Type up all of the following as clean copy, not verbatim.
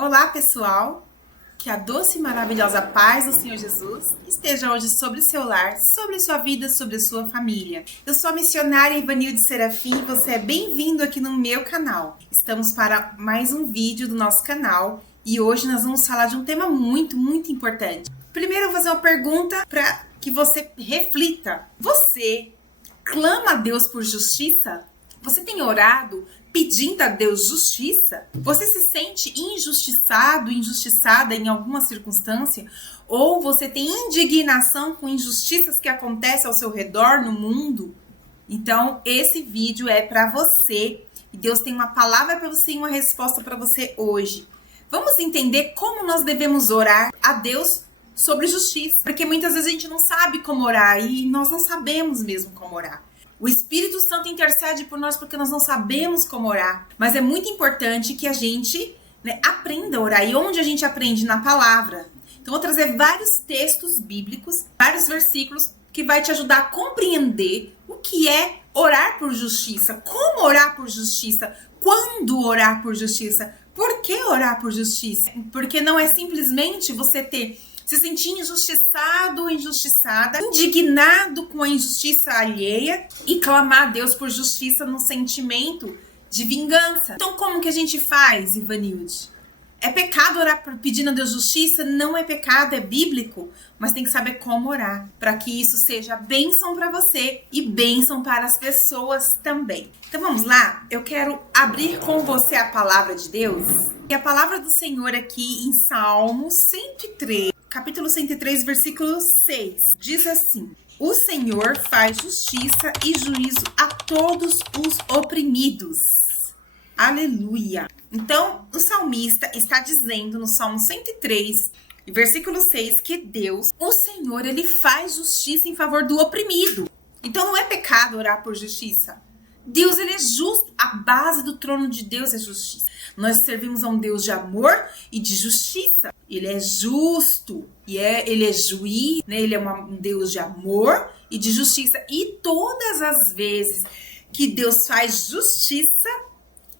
Olá, pessoal! Que a doce e maravilhosa paz do Senhor Jesus esteja hoje sobre o seu lar, sobre a sua vida, sobre a sua família. Eu sou a missionária Ivanilde Serafim e você é bem-vindo aqui no meu canal. Estamos para mais um vídeo do nosso canal e hoje nós vamos falar de um tema muito importante. Primeiro eu vou fazer uma pergunta para que você reflita. Você clama a Deus por justiça? Você tem orado pedindo a Deus justiça? Você se sente injustiçado, injustiçada em alguma circunstância? Ou você tem indignação com injustiças que acontecem ao seu redor no mundo? Então, esse vídeo é para você. E Deus tem uma palavra para você e uma resposta para você hoje. Vamos entender como nós devemos orar a Deus sobre justiça. Porque muitas vezes a gente não sabe como orar e nós não sabemos mesmo como orar. O Espírito Santo intercede por nós porque nós não sabemos como orar. Mas é muito importante que a gente aprenda a orar. E onde a gente aprende? Na palavra. Então, vou trazer vários textos bíblicos, vários versículos que vai te ajudar a compreender o que é orar por justiça. Como orar por justiça? Quando orar por justiça? Por que orar por justiça? Porque não é simplesmente você se sentir injustiçado ou injustiçada, indignado com a injustiça alheia e clamar a Deus por justiça no sentimento de vingança. Então, como que a gente faz, Ivanilde? É pecado orar pedindo a Deus justiça? Não é pecado, é bíblico, mas tem que saber como orar, para que isso seja bênção para você e bênção para as pessoas também. Então vamos lá? Eu quero abrir com você a palavra de Deus. E a palavra do Senhor aqui em Salmo 103, capítulo 103, versículo 6, diz assim: O Senhor faz justiça e juízo a todos os oprimidos. Aleluia! Então, o salmista está dizendo no Salmo 103, versículo 6, que Deus, o Senhor, ele faz justiça em favor do oprimido. Então, não é pecado orar por justiça. Deus, ele é justo. A base do trono de Deus é justiça. Nós servimos a um Deus de amor e de justiça. Ele é justo, ele é juiz, ele é um Deus de amor e de justiça. E todas as vezes que Deus faz justiça,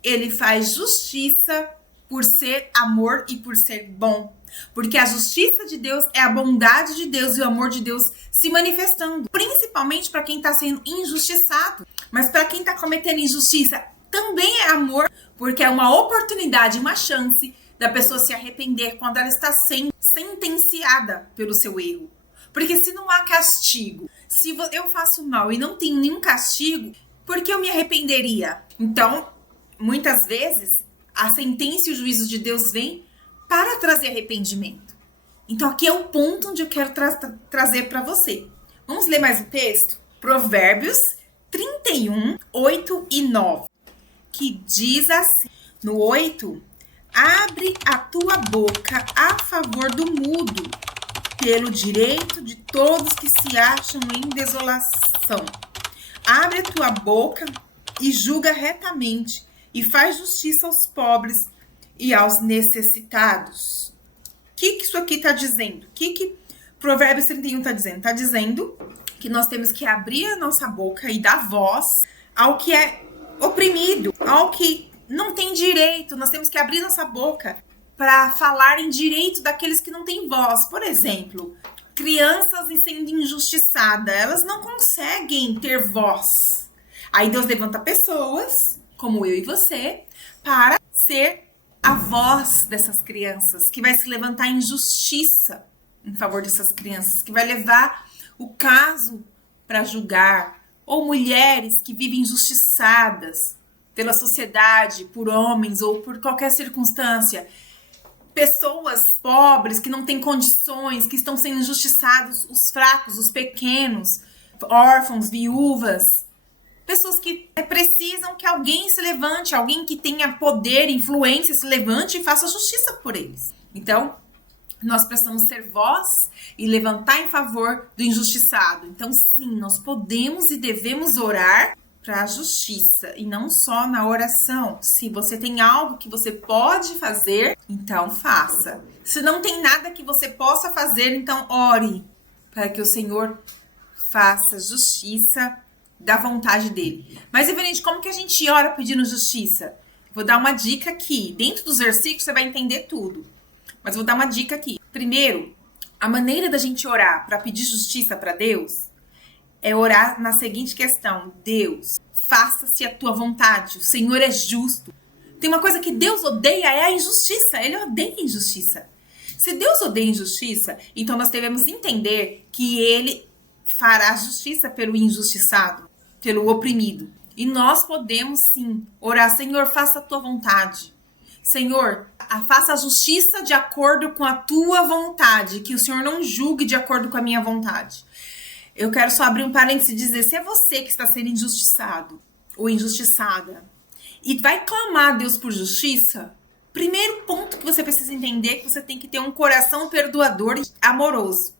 ele faz justiça por ser amor e por ser bom. Porque a justiça de Deus é a bondade de Deus e o amor de Deus se manifestando. Principalmente para quem está sendo injustiçado. Mas para quem está cometendo injustiça também é amor. Porque é uma oportunidade, uma chance da pessoa se arrepender quando ela está sendo sentenciada pelo seu erro. Porque se não há castigo, se eu faço mal e não tenho nenhum castigo, por que eu me arrependeria? Então, muitas vezes, a sentença e o juízo de Deus vem para trazer arrependimento. Então, aqui é o ponto onde eu quero trazer para você. Vamos ler mais um texto? Provérbios 31, 8 e 9. Que diz assim, no 8, abre a tua boca a favor do mudo, pelo direito de todos que se acham em desolação. Abre a tua boca e julga retamente, e faz justiça aos pobres e aos necessitados. O que isso aqui está dizendo? O que Provérbios 31 está dizendo? Está dizendo que nós temos que abrir a nossa boca e dar voz ao que é oprimido, ao que não tem direito. Nós temos que abrir nossa boca para falar em direito daqueles que não têm voz. Por exemplo, crianças sendo injustiçadas, elas não conseguem ter voz. Aí Deus levanta pessoas, como eu e você, para ser a voz dessas crianças, que vai se levantar em justiça em favor dessas crianças, que vai levar o caso para julgar. Ou mulheres que vivem injustiçadas pela sociedade, por homens ou por qualquer circunstância. Pessoas pobres que não têm condições, que estão sendo injustiçados, os fracos, os pequenos, órfãos, viúvas. Pessoas que precisam que alguém se levante, alguém que tenha poder, influência, se levante e faça justiça por eles. Então, nós precisamos ser voz e levantar em favor do injustiçado. Então, sim, nós podemos e devemos orar para a justiça e não só na oração. Se você tem algo que você pode fazer, então faça. Se não tem nada que você possa fazer, então ore para que o Senhor faça justiça da vontade dele. Mas, Evelyn, como que a gente ora pedindo justiça? Vou dar uma dica aqui. Dentro dos versículos você vai entender tudo. Mas vou dar uma dica aqui. Primeiro, a maneira da gente orar para pedir justiça para Deus é orar na seguinte questão: Deus, faça-se a tua vontade. O Senhor é justo. Tem uma coisa que Deus odeia, é a injustiça. Ele odeia a injustiça. Se Deus odeia a injustiça, então nós devemos entender que Ele fará justiça pelo injustiçado, pelo oprimido. E nós podemos sim orar: Senhor, faça a tua vontade. Senhor, faça a justiça de acordo com a tua vontade, que o Senhor não julgue de acordo com a minha vontade. Eu quero só abrir um parênteses e dizer: se é você que está sendo injustiçado ou injustiçada e vai clamar a Deus por justiça, primeiro ponto que você precisa entender é que você tem que ter um coração perdoador e amoroso.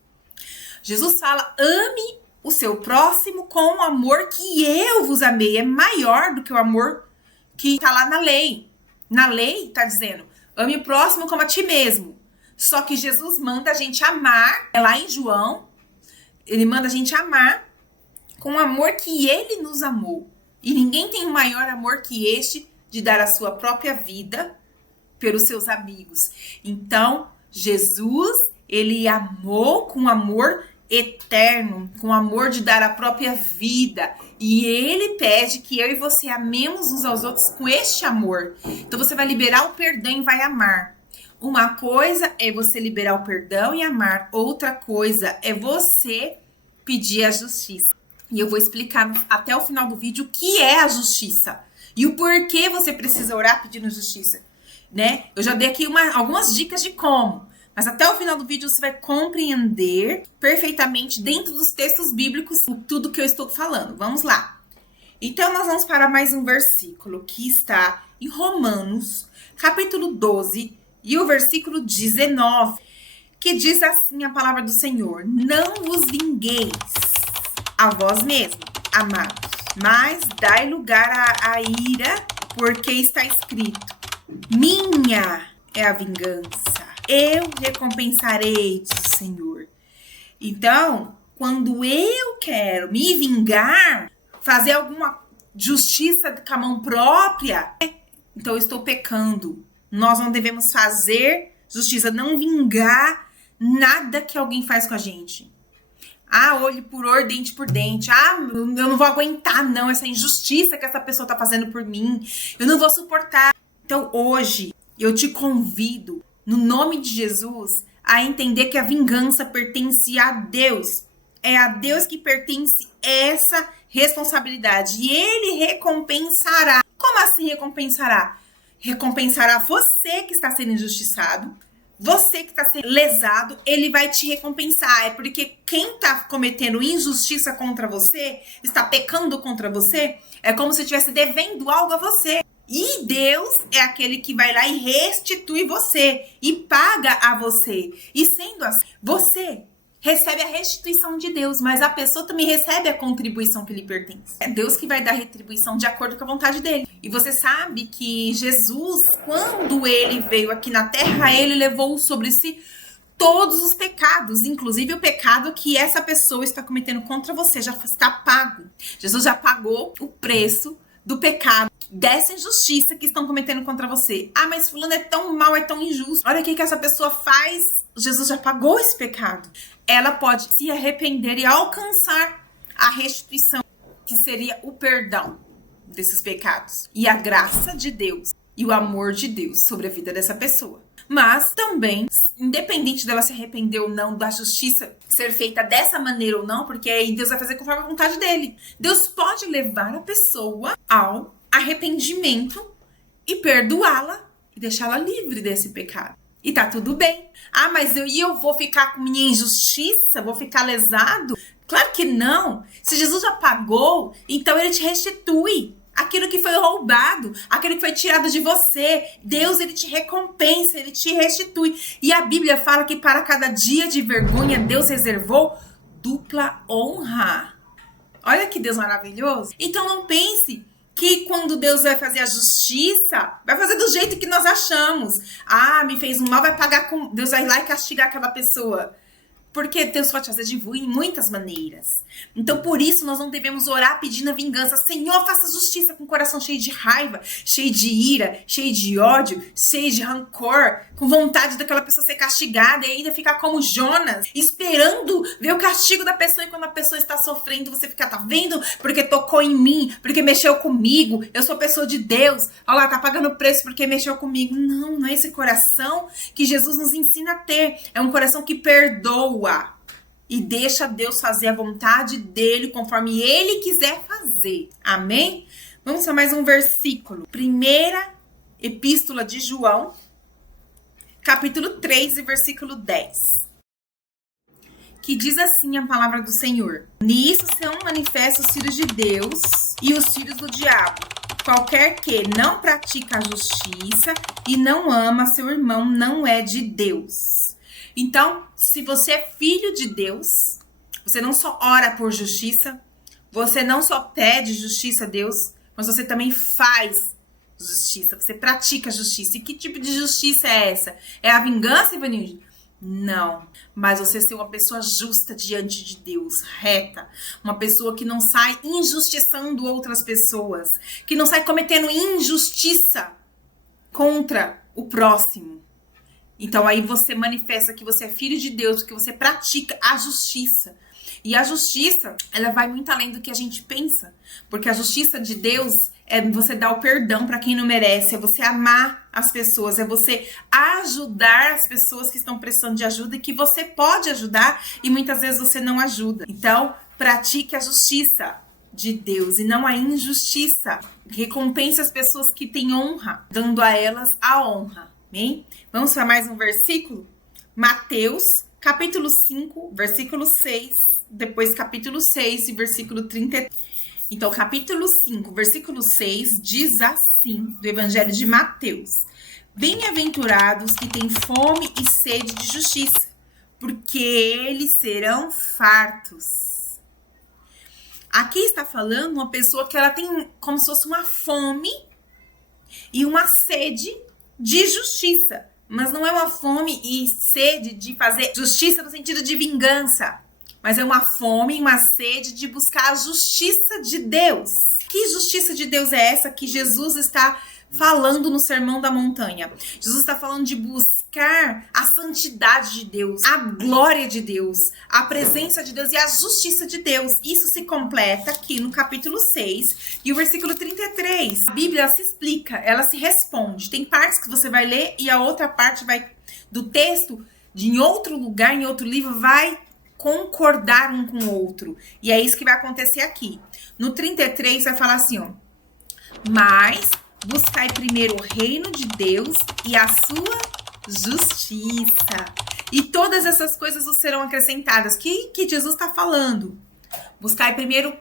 Jesus fala: ame o seu próximo com o amor que eu vos amei. É maior do que o amor que está lá na lei. Na lei está dizendo: ame o próximo como a ti mesmo. Só que Jesus manda a gente amar. É lá em João, ele manda a gente amar com o amor que ele nos amou. E ninguém tem um maior amor que este de dar a sua própria vida pelos seus amigos. Então, Jesus, ele amou com amor eterno, com amor de dar a própria vida. E ele pede que eu e você amemos uns aos outros com este amor. Então você vai liberar o perdão e vai amar. Uma coisa é você liberar o perdão e amar. Outra coisa é você pedir a justiça. E eu vou explicar até o final do vídeo o que é a justiça. E o porquê você precisa orar pedindo justiça, né? Eu já dei aqui algumas dicas de como. Mas até o final do vídeo você vai compreender perfeitamente dentro dos textos bíblicos tudo que eu estou falando. Vamos lá. Então nós vamos para mais um versículo que está em Romanos, capítulo 12 e o versículo 19, que diz assim a palavra do Senhor: não vos vingueis a vós mesmos, amados, mas dai lugar à ira, porque está escrito: minha é a vingança, eu recompensarei, diz o Senhor. Então, quando eu quero me vingar, fazer alguma justiça com a mão própria, então eu estou pecando. Nós não devemos fazer justiça, não vingar nada que alguém faz com a gente. Olho por olho, dente por dente. Eu não vou aguentar não essa injustiça que essa pessoa tá fazendo por mim. Eu não vou suportar. Então hoje eu te convido, no nome de Jesus, a entender que a vingança pertence a Deus. É a Deus que pertence essa responsabilidade. E Ele recompensará. Como assim recompensará? Recompensará você que está sendo injustiçado. Você que está sendo lesado, ele vai te recompensar. É porque quem está cometendo injustiça contra você, está pecando contra você, é como se estivesse devendo algo a você. E Deus é aquele que vai lá e restitui você e paga a você. E sendo assim, você recebe a restituição de Deus, mas a pessoa também recebe a contribuição que lhe pertence. É Deus que vai dar a retribuição de acordo com a vontade dele. E você sabe que Jesus, quando ele veio aqui na terra, ele levou sobre si todos os pecados, inclusive o pecado que essa pessoa está cometendo contra você, já está pago. Jesus já pagou o preço do pecado, dessa injustiça que estão cometendo contra você. Mas fulano é tão mal, é tão injusto. Olha o que essa pessoa faz. Jesus já pagou esse pecado. Ela pode se arrepender e alcançar a restituição, que seria o perdão desses pecados. E a graça de Deus e o amor de Deus sobre a vida dessa pessoa. Mas também, independente dela se arrepender ou não, da justiça ser feita dessa maneira ou não, porque aí Deus vai fazer conforme a vontade dele. Deus pode levar a pessoa ao arrependimento e perdoá-la e deixá-la livre desse pecado. E tá tudo bem. Mas eu vou ficar com minha injustiça? Vou ficar lesado? Claro que não. Se Jesus já pagou, então ele te restitui aquilo que foi roubado, aquilo que foi tirado de você. Deus, ele te recompensa, ele te restitui. E a Bíblia fala que para cada dia de vergonha, Deus reservou dupla honra. Olha que Deus maravilhoso. Então não pense que quando Deus vai fazer a justiça, vai fazer do jeito que nós achamos. Me fez um mal, vai pagar com... Deus vai lá e castigar aquela pessoa. Porque Deus pode fazer de muitas maneiras. Então, por isso, nós não devemos orar pedindo a vingança. Senhor, faça justiça, com o coração cheio de raiva, cheio de ira, cheio de ódio, cheio de rancor, com vontade daquela pessoa ser castigada e ainda ficar como Jonas, esperando ver o castigo da pessoa. E quando a pessoa está sofrendo, você fica, tá vendo? Porque tocou em mim, porque mexeu comigo, eu sou pessoa de Deus. Olha lá, tá pagando preço porque mexeu comigo. Não é esse coração que Jesus nos ensina a ter. É um coração que perdoa e deixa Deus fazer a vontade dele conforme ele quiser fazer. Amém? Vamos a mais um versículo. Primeira epístola de João, capítulo 3 e versículo 10. Que diz assim a palavra do Senhor: nisso são manifestos os filhos de Deus e os filhos do diabo. Qualquer que não pratica a justiça e não ama seu irmão não é de Deus. Então, se você é filho de Deus, você não só ora por justiça, você não só pede justiça a Deus, mas você também faz justiça, você pratica justiça. E que tipo de justiça é essa? É a vingança, Ivanilde? Não, mas você ser uma pessoa justa diante de Deus, reta, uma pessoa que não sai injustiçando outras pessoas, que não sai cometendo injustiça contra o próximo. Então aí você manifesta que você é filho de Deus, que você pratica a justiça. E a justiça, ela vai muito além do que a gente pensa, porque a justiça de Deus é você dar o perdão para quem não merece, é você amar as pessoas, é você ajudar as pessoas que estão precisando de ajuda e que você pode ajudar e muitas vezes você não ajuda. Então, pratique a justiça de Deus e não a injustiça. Recompense as pessoas que têm honra, dando a elas a honra. Amém? Vamos para mais um versículo? Mateus, capítulo 5, versículo 6, depois capítulo 6 e versículo 33. Então, capítulo 5, versículo 6, diz assim, do Evangelho de Mateus: bem-aventurados que têm fome e sede de justiça, porque eles serão fartos. Aqui está falando uma pessoa que ela tem como se fosse uma fome e uma sede de justiça. Mas não é uma fome e sede de fazer justiça no sentido de vingança. Mas é uma fome e uma sede de buscar a justiça de Deus. Que justiça de Deus é essa que Jesus está falando no Sermão da Montanha? Jesus está falando de buscar a santidade de Deus, a glória de Deus, a presença de Deus e a justiça de Deus. Isso se completa aqui no capítulo 6 e o versículo 33. A Bíblia ela se explica, ela se responde. Tem partes que você vai ler e a outra parte do texto, em outro lugar, em outro livro, vai concordar um com o outro. E é isso que vai acontecer aqui. No 33 vai falar assim, ó: mas buscai primeiro o reino de Deus e a sua justiça, e todas essas coisas vos serão acrescentadas. Que Jesus está falando? Buscai primeiro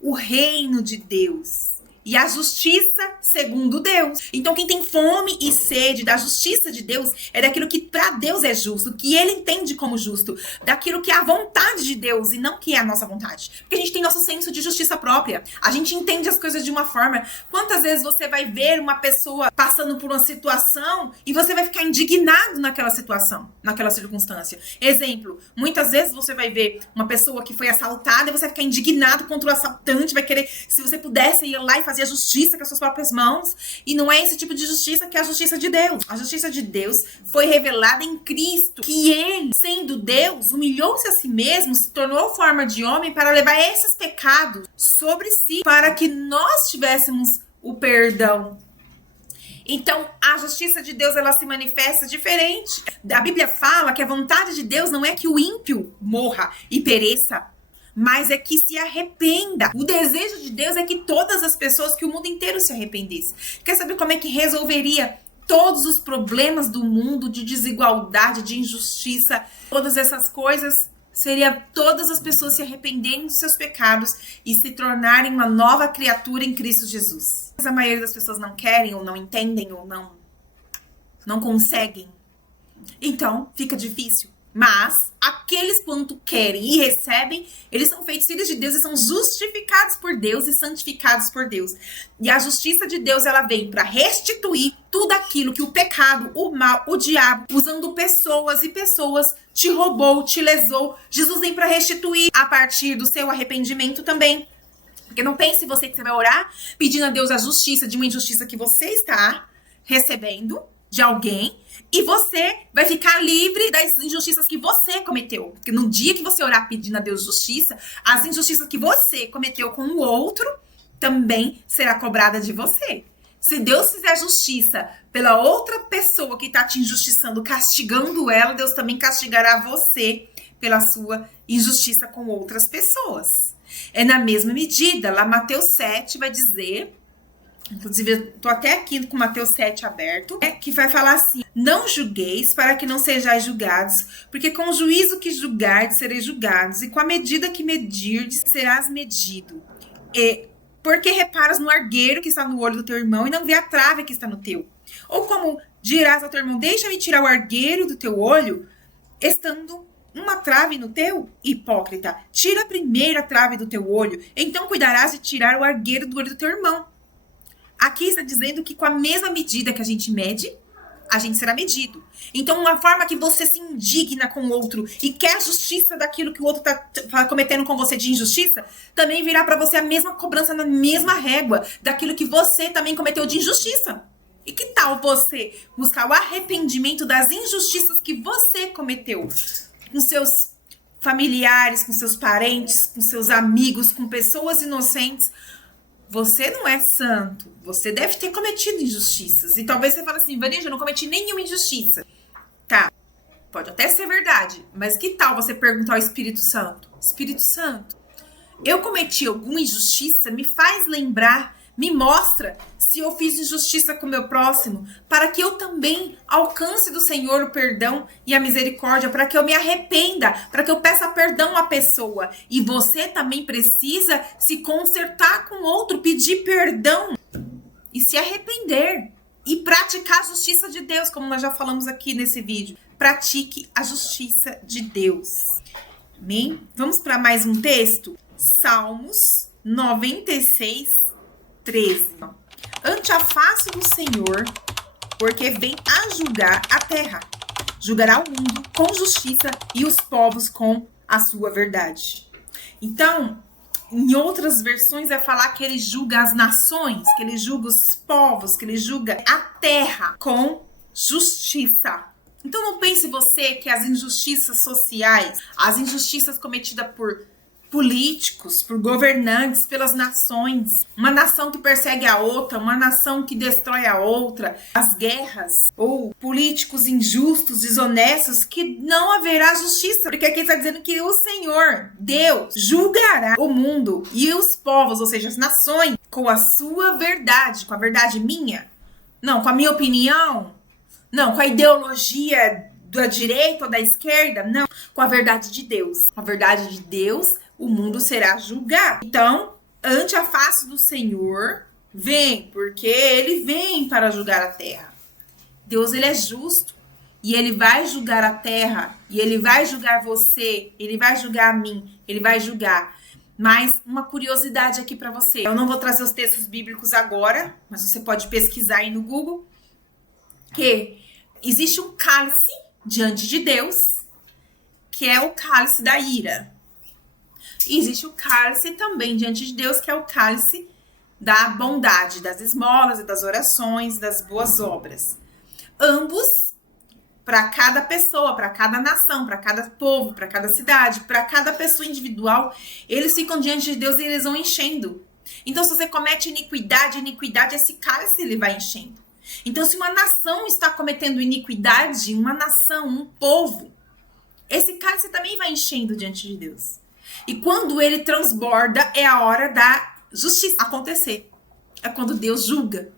o reino de Deus e a justiça segundo Deus. Então quem tem fome e sede da justiça de Deus é daquilo que para Deus é justo, que ele entende como justo, daquilo que é a vontade de Deus e não que é a nossa vontade. Porque a gente tem nosso senso de justiça própria, a gente entende as coisas de uma forma. Quantas vezes você vai ver uma pessoa passando por uma situação e você vai ficar indignado naquela situação, naquela circunstância? Exemplo, muitas vezes você vai ver uma pessoa que foi assaltada e você vai ficar indignado contra o assaltante, vai querer, se você pudesse ir lá e fazer a justiça com as suas próprias mãos. E não é esse tipo de justiça que é a justiça de Deus. A justiça de Deus foi revelada em Cristo, que ele, sendo Deus, humilhou-se a si mesmo, se tornou forma de homem para levar esses pecados sobre si, para que nós tivéssemos o perdão. Então, a justiça de Deus, ela se manifesta diferente. A Bíblia fala que a vontade de Deus não é que o ímpio morra e pereça, mas é que se arrependa. O desejo de Deus é que todas as pessoas, que o mundo inteiro se arrependesse. Quer saber como é que resolveria todos os problemas do mundo, de desigualdade, de injustiça, todas essas coisas? Seria todas as pessoas se arrependerem dos seus pecados e se tornarem uma nova criatura em Cristo Jesus. Mas a maioria das pessoas não querem, ou não entendem, ou não conseguem. Então, fica difícil. Mas aqueles, quando querem e recebem, eles são feitos filhos de Deus e são justificados por Deus e santificados por Deus. E a justiça de Deus, ela vem para restituir tudo aquilo que o pecado, o mal, o diabo, usando pessoas e pessoas, te roubou, te lesou. Jesus vem para restituir a partir do seu arrependimento também. Porque não pense você que você vai orar pedindo a Deus a justiça de uma injustiça que você está recebendo de alguém, e você vai ficar livre das injustiças que você cometeu. Porque no dia que você orar pedindo a Deus justiça, as injustiças que você cometeu com o outro também será cobrada de você. Se Deus fizer justiça pela outra pessoa que está te injustiçando, castigando ela, Deus também castigará você pela sua injustiça com outras pessoas. É na mesma medida. Lá Mateus 7 vai dizer... Inclusive, eu tô até aqui com Mateus 7 aberto, que vai falar assim: não julgueis para que não sejais julgados, porque com o juízo que julgardes sereis julgados, e com a medida que medirdes serás medido. E porque reparas no argueiro que está no olho do teu irmão e não vê a trave que está no teu? Ou como dirás ao teu irmão: deixa-me tirar o argueiro do teu olho, estando uma trave no teu? Hipócrita, tira primeiro a trave do teu olho, então cuidarás de tirar o argueiro do olho do teu irmão. Aqui está dizendo que com a mesma medida que a gente mede, a gente será medido. Então, uma forma que você se indigna com o outro e quer a justiça daquilo que o outro está cometendo com você de injustiça, também virá para você a mesma cobrança na mesma régua daquilo que você também cometeu de injustiça. E que tal você buscar o arrependimento das injustiças que você cometeu com seus familiares, com seus parentes, com seus amigos, com pessoas inocentes? Você não é santo. Você deve ter cometido injustiças. E talvez você fale assim: Vanessa, eu não cometi nenhuma injustiça. Tá, pode até ser verdade. Mas que tal você perguntar ao Espírito Santo? Espírito Santo, eu cometi alguma injustiça? Me faz lembrar, me mostra se eu fiz injustiça com o meu próximo, para que eu também alcance do Senhor o perdão e a misericórdia, para que eu me arrependa, para que eu peça perdão à pessoa. E você também precisa se consertar com o outro, pedir perdão e se arrepender e praticar a justiça de Deus, como nós já falamos aqui nesse vídeo. Pratique a justiça de Deus. Amém? Vamos para mais um texto? Salmos 96, 13. Ante a face do Senhor, porque vem a julgar a terra. Julgará o mundo com justiça e os povos com a sua verdade. Então, em outras versões vai falar que ele julga as nações, que ele julga os povos, que ele julga a terra com justiça. Então não pense você que as injustiças sociais, as injustiças cometidas por políticos, por governantes, pelas nações, uma nação que persegue a outra, uma nação que destrói a outra, as guerras, ou políticos injustos, desonestos, que não haverá justiça, porque aqui está dizendo que o Senhor, Deus, julgará o mundo e os povos, ou seja, as nações, com a sua verdade, com a verdade minha, não, com a minha opinião, não, com a ideologia da direita ou da esquerda, não, com a verdade de Deus. Com a verdade de Deus, o mundo será julgado. Então, ante a face do Senhor, vem, porque ele vem para julgar a terra. Deus, ele é justo, e ele vai julgar a terra, e ele vai julgar você, ele vai julgar a mim, ele vai julgar. Mas uma curiosidade aqui para você. Eu não vou trazer os textos bíblicos agora, mas você pode pesquisar aí no Google, que existe um cálice diante de Deus, que é o cálice da ira. E existe o cálice também diante de Deus, que é o cálice da bondade, das esmolas e das orações, das boas obras. Ambos, para cada pessoa, para cada nação, para cada povo, para cada cidade, para cada pessoa individual, eles ficam diante de Deus e eles vão enchendo. Então, se você comete iniquidade, esse cálice ele vai enchendo. Então, se uma nação está cometendo iniquidade, uma nação, um povo, esse cálice também vai enchendo diante de Deus. E quando ele transborda, é a hora da justiça acontecer. É quando Deus julga.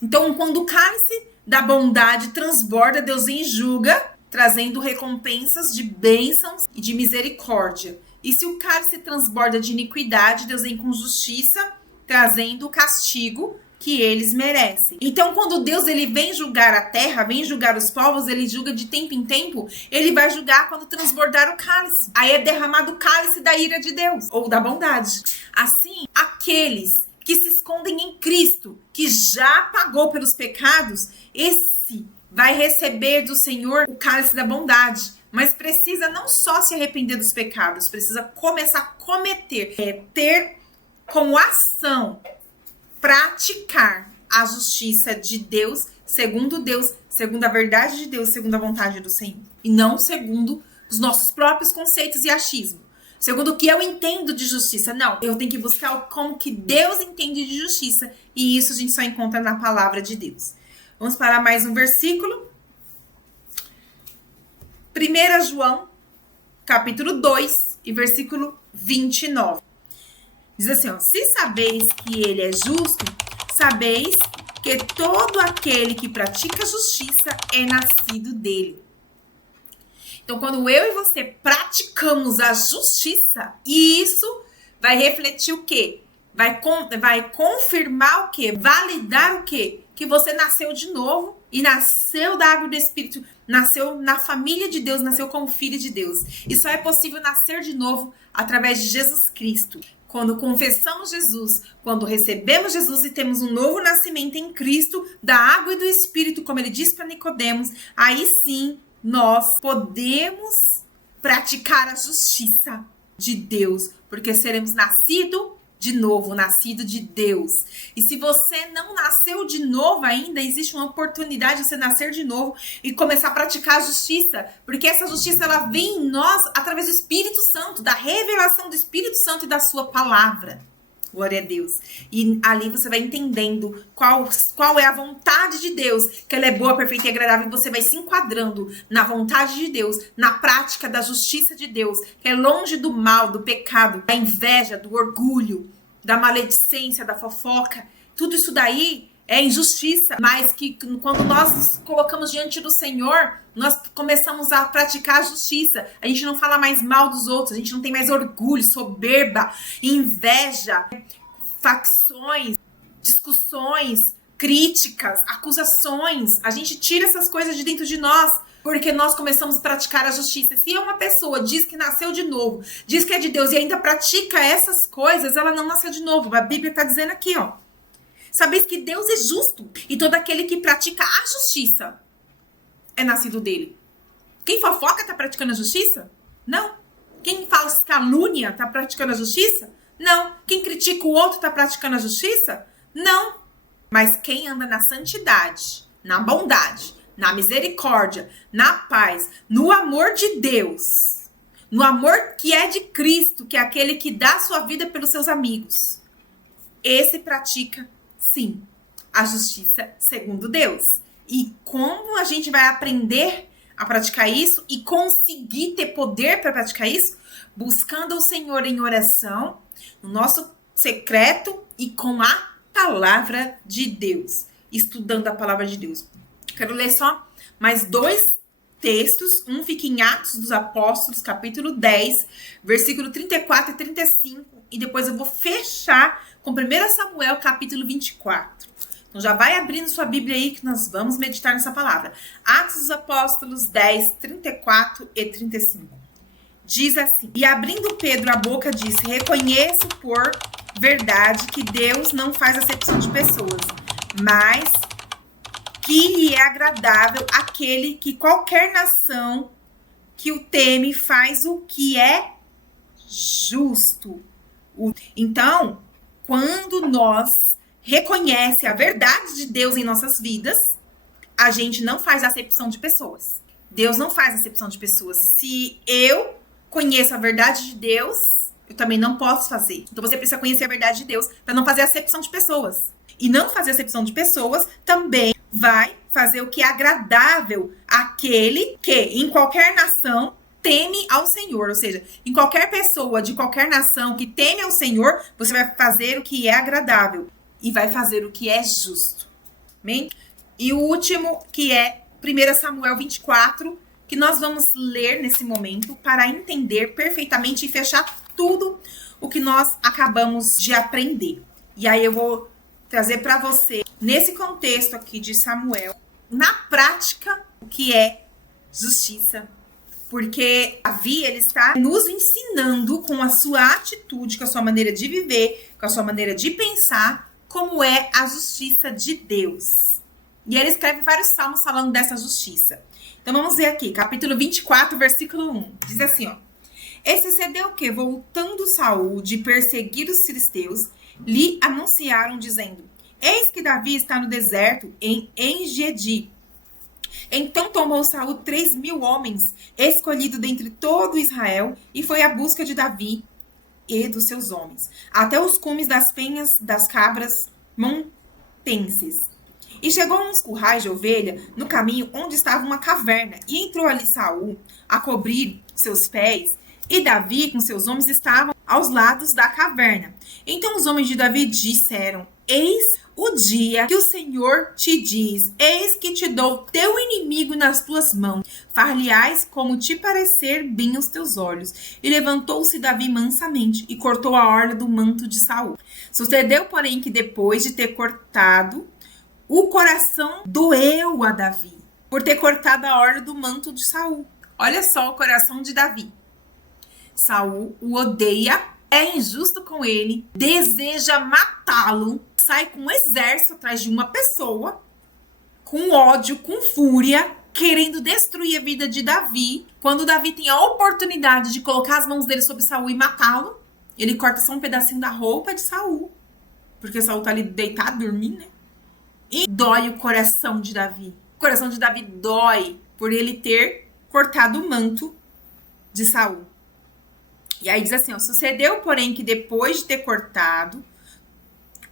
Então, quando o cálice da bondade transborda, Deus vem e julga, trazendo recompensas de bênçãos e de misericórdia. E se o cálice transborda de iniquidade, Deus vem com justiça, trazendo castigo, que eles merecem. Então, quando Deus ele vem julgar a terra, vem julgar os povos, ele julga de tempo em tempo, ele vai julgar quando transbordar o cálice. Aí é derramado o cálice da ira de Deus, ou da bondade. Assim, aqueles que se escondem em Cristo, que já pagou pelos pecados, esse vai receber do Senhor o cálice da bondade. Mas precisa não só se arrepender dos pecados, precisa começar a cometer, ter como ação, praticar a justiça de Deus, segundo a verdade de Deus, segundo a vontade do Senhor. E não segundo os nossos próprios conceitos e achismo. Segundo o que eu entendo de justiça. Não, eu tenho que buscar como que Deus entende de justiça. E isso a gente só encontra na palavra de Deus. Vamos para mais um versículo. 1 João, capítulo 2, e versículo 29. Diz assim, ó, se sabeis que ele é justo, sabeis que todo aquele que pratica justiça é nascido dele. Então, quando eu e você praticamos a justiça, isso vai refletir o quê? Vai confirmar o quê? Validar o quê? Que você nasceu de novo e nasceu da água do Espírito, nasceu na família de Deus, nasceu como filho de Deus. E só é possível nascer de novo através de Jesus Cristo. Quando confessamos Jesus, quando recebemos Jesus e temos um novo nascimento em Cristo, da água e do Espírito, como ele disse para Nicodemos, aí sim nós podemos praticar a justiça de Deus, porque seremos nascidos de novo, nascido de Deus. E se você não nasceu de novo ainda, existe uma oportunidade de você nascer de novo e começar a praticar a justiça, porque essa justiça ela vem em nós através do Espírito Santo, da revelação do Espírito Santo e da sua palavra. Glória a Deus. E ali você vai entendendo qual é a vontade de Deus, que ela é boa, perfeita e agradável, e você vai se enquadrando na vontade de Deus, na prática da justiça de Deus, que é longe do mal, do pecado, da inveja, do orgulho, da maledicência, da fofoca. Tudo isso daí é injustiça, mas que quando nós nos colocamos diante do Senhor, nós começamos a praticar a justiça. A gente não fala mais mal dos outros, a gente não tem mais orgulho, soberba, inveja, facções, discussões, críticas, acusações. A gente tira essas coisas de dentro de nós, porque nós começamos a praticar a justiça. Se uma pessoa diz que nasceu de novo, diz que é de Deus e ainda pratica essas coisas, ela não nasceu de novo. A Bíblia está dizendo aqui, ó. Sabeis que Deus é justo e todo aquele que pratica a justiça é nascido dele. Quem fofoca está praticando a justiça? Não. Quem fala calúnia está praticando a justiça? Não. Quem critica o outro está praticando a justiça? Não. Mas quem anda na santidade, na bondade, na misericórdia, na paz, no amor de Deus, no amor que é de Cristo, que é aquele que dá sua vida pelos seus amigos, esse pratica, sim, a justiça segundo Deus. E como a gente vai aprender a praticar isso e conseguir ter poder para praticar isso? Buscando o Senhor em oração, no nosso secreto e com a palavra de Deus. Estudando a palavra de Deus. Quero ler só mais dois textos. Um fica em Atos dos Apóstolos, capítulo 10, versículo 34 e 35. E depois eu vou fechar com 1 Samuel, capítulo 24. Então já vai abrindo sua Bíblia aí que nós vamos meditar nessa palavra. Atos dos Apóstolos 10, 34 e 35. Diz assim: E abrindo Pedro a boca disse: Reconheço por verdade que Deus não faz acepção de pessoas, mas que lhe é agradável aquele que qualquer nação que o teme faz o que é justo. Então, quando nós reconhece a verdade de Deus em nossas vidas, a gente não faz acepção de pessoas. Deus não faz acepção de pessoas. Se eu conheço a verdade de Deus, eu também não posso fazer. Então você precisa conhecer a verdade de Deus para não fazer acepção de pessoas. E não fazer acepção de pessoas também vai fazer o que é agradável àquele que, em qualquer nação, teme ao Senhor. Ou seja, em qualquer pessoa de qualquer nação que teme ao Senhor, você vai fazer o que é agradável e vai fazer o que é justo. Amém? E o último, que é 1 Samuel 24, que nós vamos ler nesse momento para entender perfeitamente e fechar tudo o que nós acabamos de aprender. E aí eu vou trazer para você, nesse contexto aqui de Samuel, na prática, o que é justiça. Porque Davi, ele está nos ensinando com a sua atitude, com a sua maneira de viver, com a sua maneira de pensar, como é a justiça de Deus. E ele escreve vários salmos falando dessa justiça. Então vamos ver aqui, capítulo 24, versículo 1. Diz assim, ó. E sucedeu que, voltando Saul de perseguir os filisteus, lhe anunciaram, dizendo: Eis que Davi está no deserto, em Engedi. Então tomou Saul 3.000 homens, escolhidos dentre todo Israel, e foi à busca de Davi e dos seus homens, até os cumes das penhas das cabras montenses. E chegou a uns currais de ovelha no caminho onde estava uma caverna, e entrou ali Saul a cobrir seus pés, e Davi com seus homens estavam aos lados da caverna. Então os homens de Davi disseram: Eis o dia que o Senhor te diz: Eis que te dou teu inimigo nas tuas mãos, far-lhe-ás como te parecer bem aos teus olhos. E levantou-se Davi mansamente e cortou a orla do manto de Saul. Sucedeu, porém, que depois de ter cortado, o coração doeu a Davi, por ter cortado a orla do manto de Saul. Olha só o coração de Davi. Saul o odeia, é injusto com ele, deseja matá-lo, sai com um exército atrás de uma pessoa, com ódio, com fúria, querendo destruir a vida de Davi. Quando Davi tem a oportunidade de colocar as mãos dele sobre Saul e matá-lo, ele corta só um pedacinho da roupa de Saul, porque Saul tá ali deitado, dormindo, né? E dói o coração de Davi. O coração de Davi dói por ele ter cortado o manto de Saul. E aí diz assim, ó, sucedeu, porém, que depois de ter cortado,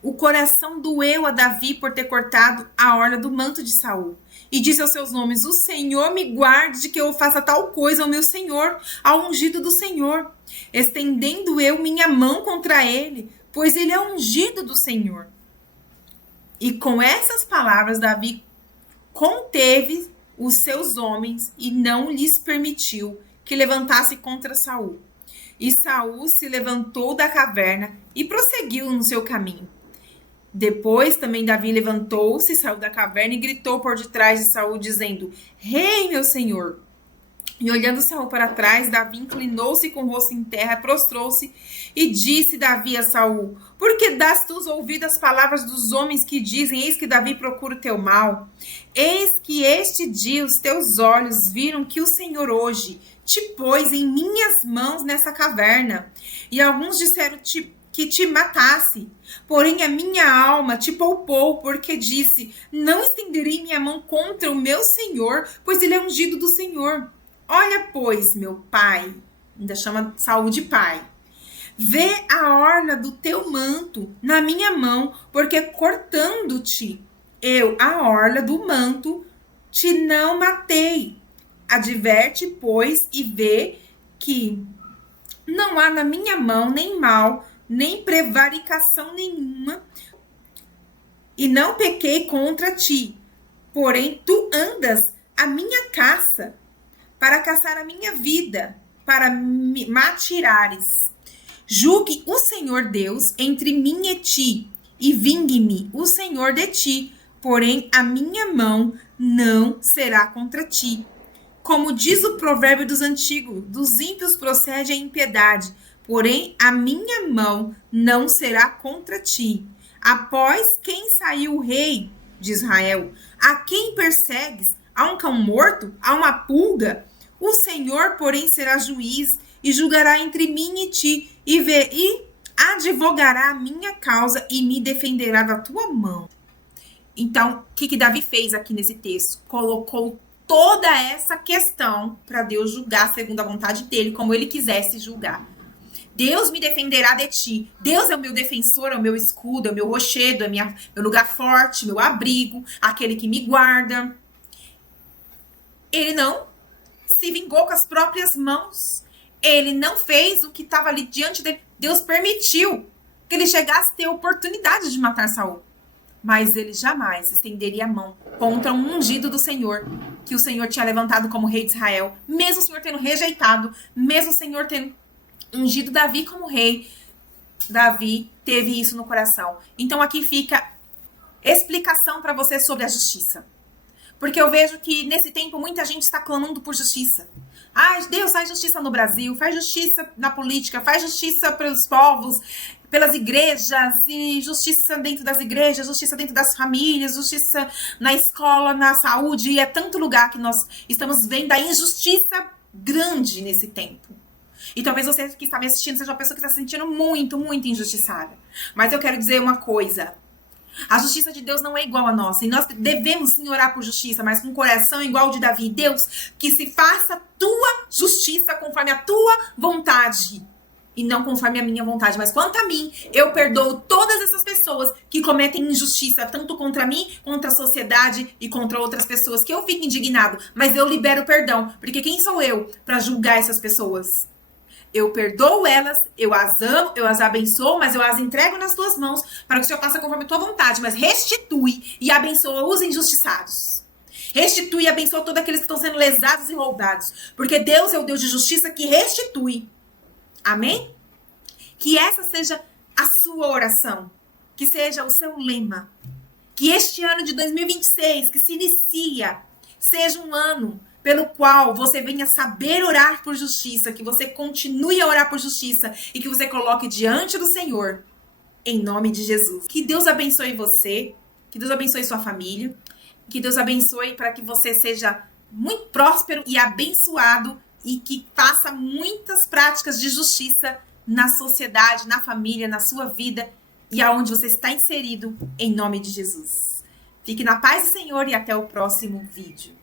o coração doeu a Davi por ter cortado a orla do manto de Saul. E disse aos seus homens: o Senhor me guarde de que eu faça tal coisa ao meu Senhor, ao ungido do Senhor, estendendo eu minha mão contra ele, pois ele é ungido do Senhor. E com essas palavras, Davi conteve os seus homens e não lhes permitiu que levantasse contra Saul. E Saul se levantou da caverna e prosseguiu no seu caminho. Depois também Davi levantou-se, saiu da caverna e gritou por detrás de Saul, dizendo: Rei, meu senhor! E olhando Saul para trás, Davi inclinou-se com o rosto em terra, prostrou-se e disse Davi a Saul: Por que das tu ouvidos as palavras dos homens que dizem: Eis que Davi procura o teu mal? Eis que este dia os teus olhos viram que o Senhor hoje te pôs em minhas mãos nessa caverna. E alguns disseram que te matasse. Porém, a minha alma te poupou, porque disse: Não estenderei minha mão contra o meu Senhor, pois ele é ungido do Senhor. Olha, pois, meu pai, ainda chama Saul de pai, vê a orla do teu manto na minha mão, porque cortando-te eu a orla do manto, te não matei. Adverte, pois, e vê que não há na minha mão nem mal, nem prevaricação nenhuma, e não pequei contra ti. Porém, tu andas a minha caça, para caçar a minha vida, para me matirares. Julgue o Senhor Deus entre mim e ti, e vingue-me o Senhor de ti, porém a minha mão não será contra ti. Como diz o provérbio dos antigos, dos ímpios procede a impiedade, porém a minha mão não será contra ti. Após quem saiu o rei de Israel, a quem persegues? A um cão morto? A uma pulga? O Senhor, porém, será juiz e julgará entre mim e ti, e advogará a minha causa e me defenderá da tua mão. Então, o que Davi fez aqui nesse texto? Colocou toda essa questão para Deus julgar segundo a vontade dele, como ele quisesse julgar. Deus me defenderá de ti. Deus é o meu defensor, é o meu escudo, é o meu rochedo, é meu lugar forte, meu abrigo, aquele que me guarda. Ele não se vingou com as próprias mãos. Ele não fez o que estava ali diante dele. Deus permitiu que ele chegasse a ter a oportunidade de matar Saul. Mas ele jamais estenderia a mão contra um ungido do Senhor, que o Senhor tinha levantado como rei de Israel. Mesmo o Senhor tendo rejeitado, mesmo o Senhor tendo ungido Davi como rei, Davi teve isso no coração. Então aqui fica explicação para você sobre a justiça. Porque eu vejo que nesse tempo muita gente está clamando por justiça. Ai, Deus, faz justiça no Brasil, faz justiça na política, faz justiça pelos povos, pelas igrejas, e justiça dentro das igrejas, justiça dentro das famílias, justiça na escola, na saúde. E é tanto lugar que nós estamos vendo a injustiça grande nesse tempo. E talvez você que está me assistindo seja uma pessoa que está se sentindo muito, muito injustiçada. Mas eu quero dizer uma coisa. A justiça de Deus não é igual a nossa. E nós devemos sim orar por justiça, mas com um coração igual ao de Davi. Deus, que se faça a tua justiça conforme a tua vontade. E não conforme a minha vontade. Mas quanto a mim, eu perdoo todas essas pessoas que cometem injustiça, tanto contra mim, contra a sociedade e contra outras pessoas, que eu fico indignado. Mas eu libero perdão. Porque quem sou eu para julgar essas pessoas? Eu perdoo elas, eu as amo, eu as abençoo, mas eu as entrego nas tuas mãos para que o Senhor faça conforme a tua vontade, mas restitui e abençoa os injustiçados. Restitui e abençoa todos aqueles que estão sendo lesados e roubados, porque Deus é o Deus de justiça que restitui. Amém? Que essa seja a sua oração, que seja o seu lema. Que este ano de 2026, que se inicia, seja um ano pelo qual você venha saber orar por justiça, que você continue a orar por justiça e que você coloque diante do Senhor, em nome de Jesus. Que Deus abençoe você, que Deus abençoe sua família, que Deus abençoe para que você seja muito próspero e abençoado e que faça muitas práticas de justiça na sociedade, na família, na sua vida e aonde você está inserido, em nome de Jesus. Fique na paz do Senhor e até o próximo vídeo.